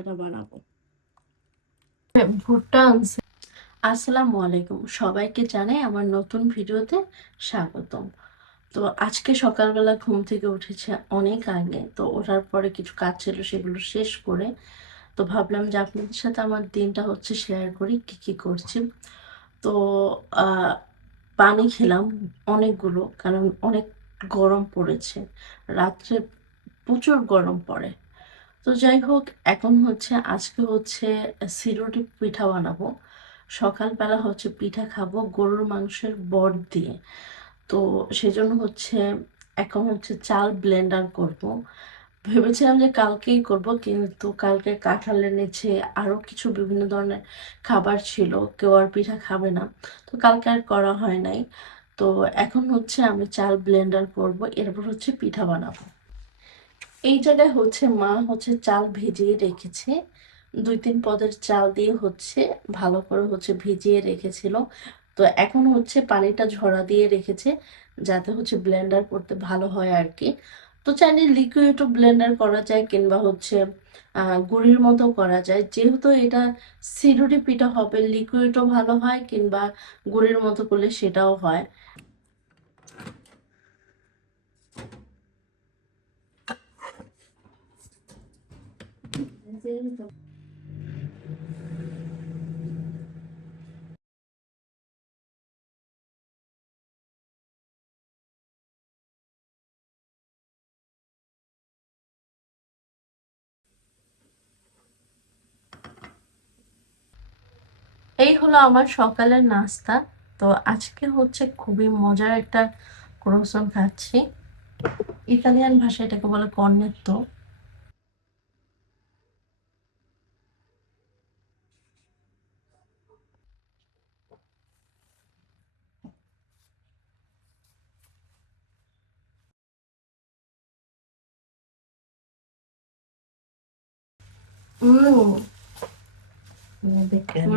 এটা বানাবো। ভুট্টা আনছে। আসসালামু আলাইকুম, সবাইকে জানাই আমার নতুন ভিডিওতে স্বাগতম। তো আজকে সকালবেলা ঘুম থেকে উঠেছে অনেক আগে, তো ওঠার পরে কিছু কাজ ছিল, সেগুলো শেষ করে তো ভাবলাম যে আপনাদের সাথে আমার দিনটা শেয়ার করি কি কি করছি। তো আহ, পানি খেলাম অনেকগুলো, কারণ অনেক গরম পড়েছে, রাত্রে প্রচুর গরম পড়ে। তো যাই হোক, এখন আজকে সিরুটি পিঠা বানাবো। সকালবেলা পিঠা খাবো গরুর মাংসের বট দিয়ে। তো সেজন্য এখন চাল ব্লেন্ডার করব। ভেবেছিলাম যে কালকেই করব, কিন্তু কালকে কাঁঠাল এনেছে, আরো কিছু বিভিন্ন ধরনের খাবার ছিল, কেউ আর পিঠা খাবে না, তো কালকে আর করা হয় নাই। তো এখন আমি চাল ব্লেন্ডার করব, এরপর পিঠা বানাবো। এই জায়গায় মা চাল ভিজিয়ে রেখেছে, 2-3 পদের চাল দিয়ে ভালো করে ভিজিয়ে রেখেছিল। তো এখন পানিটা ঝরা দিয়ে রেখেছে, যাতে ব্লেন্ডার করতে ভালো হয় আর কি। তো চাইলে লিকুইডও ব্লেন্ডার করা যায়, কিংবা গুঁড়ির মতো করা যায়। যেহেতু এটা সিরুটি পিঠা হবে, লিকুইডও ভালো হয়, কিংবা গুঁড়ির মতো করলে সেটাও হয়। এই হলো আমার সকালের নাস্তা। তো আজকে খুবই মজার একটা ক্রোসন খাচ্ছি। ইতালিয়ান ভাষায় এটাকে বলে কর্নেত্তো।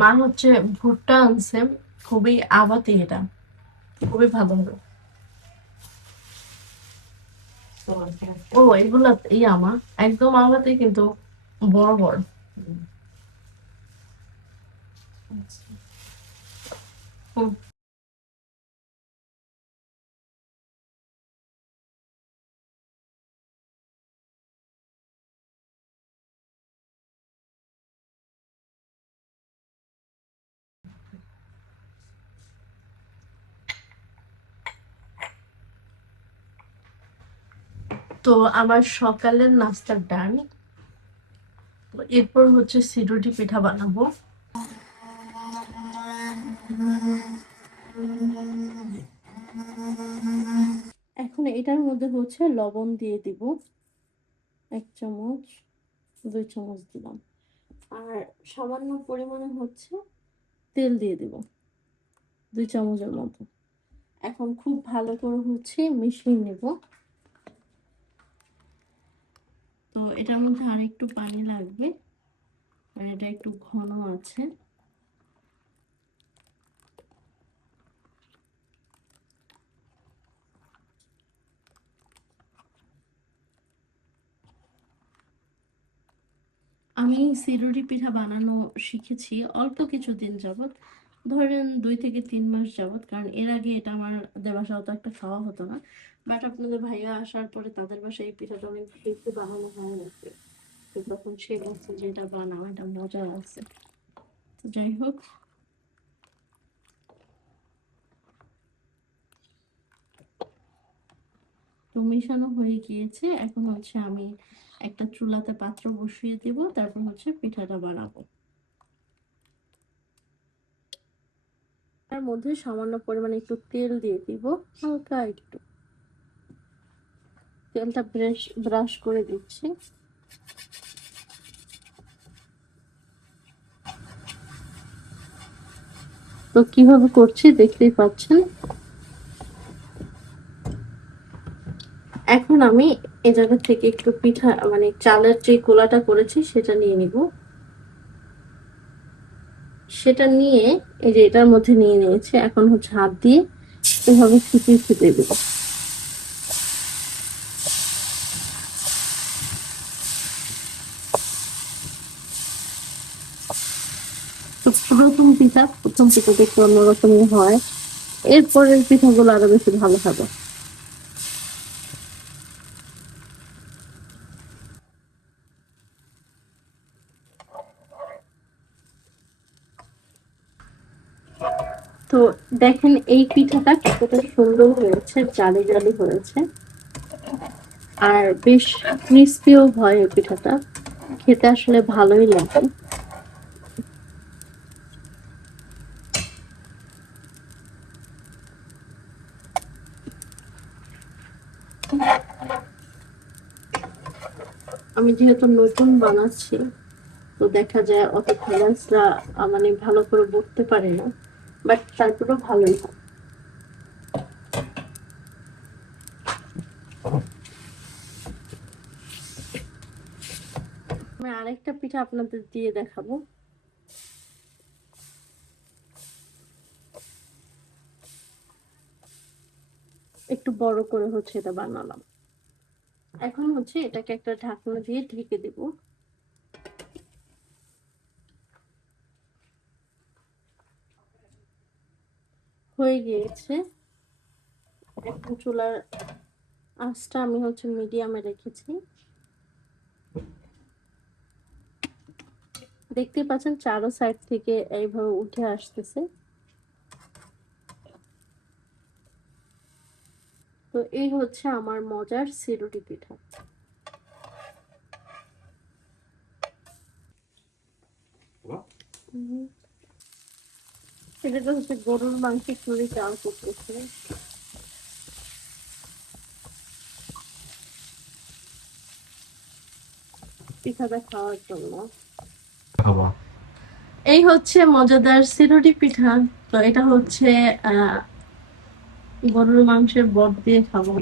মা ভুট্টা আনছে, খুবই আবাতি, এটা খুবই ভালো হলো। ও এগুলা মা একদম আবাতি, কিন্তু বড় বড়। হুম। তো আমার সকালের নাস্তা ডান। এরপর সিরুটি পিঠা বানাবো। এখন এটার মধ্যে লবণ দিয়ে দিব, 1 চামচ, 2 চামচ দিলাম। আর সামান্য পরিমাণে তেল দিয়ে দিব, 2 চামচের মতো। এখন খুব ভালো করে মিশিয়ে নেব। তো এটার মধ্যে আর একটু পানি লাগবে, আর এটা একটু ঘন আছে। আমি সিরুরি পিঠা বানানো শিখেছি অল্প কিছুদিন যাবত, ধরেন 2 থেকে 3 মাস যাবত। কারণ এর আগে এটা আমাদের বাসায় অত একটা খাওয়া হতো না, বাট আপনাদের ভাইয়া আসার পরে তাদের বাসায় এই পিঠাটা অনেক বেশি বানানো হয় নাকি, তো তখন সে বলছে যে এটা বানাও, এটা মজা আছে। তো যাই হোক, তো মেশানো হয়ে গিয়েছে। এখন আমি একটা চুলাতে পাত্র বসিয়ে দিব, তারপর পিঠাটা বানাবো। তার মধ্যে সামান্য পরিমাণে একটু তেল দিয়ে দিব, হালকা একটু তেলটা ব্রাশ করে দিচ্ছি। তো কিভাবে করছি দেখতেই পাচ্ছেন। এখন আমি এই জায়গা থেকে একটু পিঠা চালের যে গোলাটা করেছি সেটা নিয়ে নিব। সেটা নিয়ে এই যে এটার মধ্যে নিয়ে নিয়েছি। এখন হাত দিয়ে এভাবে ছিটিয়ে ছিটিয়ে দেব। প্রথম পিঠাটা একটু অন্যরকমই হয়, এরপরের পিঠাগুলো আরো বেশি ভালো হবে। তো দেখেন এই পিঠাটা কতটা সুন্দর হয়েছে, জালি জালি হয়েছে, আর বেশ ক্রিস্পিও হয় এই পিঠাটা, খেতে আসলে ভালোই লাগে। আমি যেহেতু নতুন বানাচ্ছি, তো দেখা যায় অত ফ্লেভারসরা মানে ভালো করে বুঝতে পারি না, বাট তারপরেও ভালোই হয়। আমি আরেকটা পিঠা আপনাদের দিয়ে দেখাবো। একটু বড় করে হচ্ছে এটা বানালাম। এখন হচ্ছে এটাকে একটা ঢাকনা দিয়ে ঢেকে দেব। হয়ে গিয়েছে। এখন চুলার আঁচটা আমি হচ্ছে মিডিয়ামে রেখেছি। দেখতে পাচ্ছেন চারো সাইড থেকে এইভাবে উঠে আসতেছে। তো এই হচ্ছে আমার মজার সিরুটি পিঠা। এটা হচ্ছে গরুর মাংসের চুরি চাল করতেছে পিঠাটা খাওয়ার জন্য। এই হচ্ছে মজাদার সিরুটি পিঠা। তো এটা হচ্ছে গরুর মাংসের বট দিয়ে খাবো।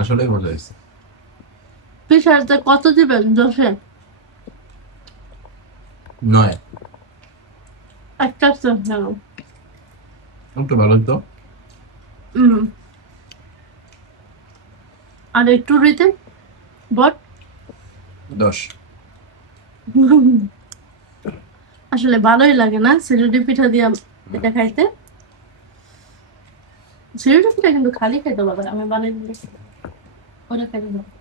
আসলে মজা হয়েছে। পিঠাটা কত দিবেন? 10-এ? 9 একটা কেন? একটু ভালো তো। আর একটু দিতেন বট। 10 আসলে ভালোই লাগে না সিরুটি পিঠা দিয়ে এটা খাইতে? সিরুটি পিঠা কিন্তু খালি খাইতে পারবে, আমি বানিয়ে দিলে ওরা খাইতে পারবে।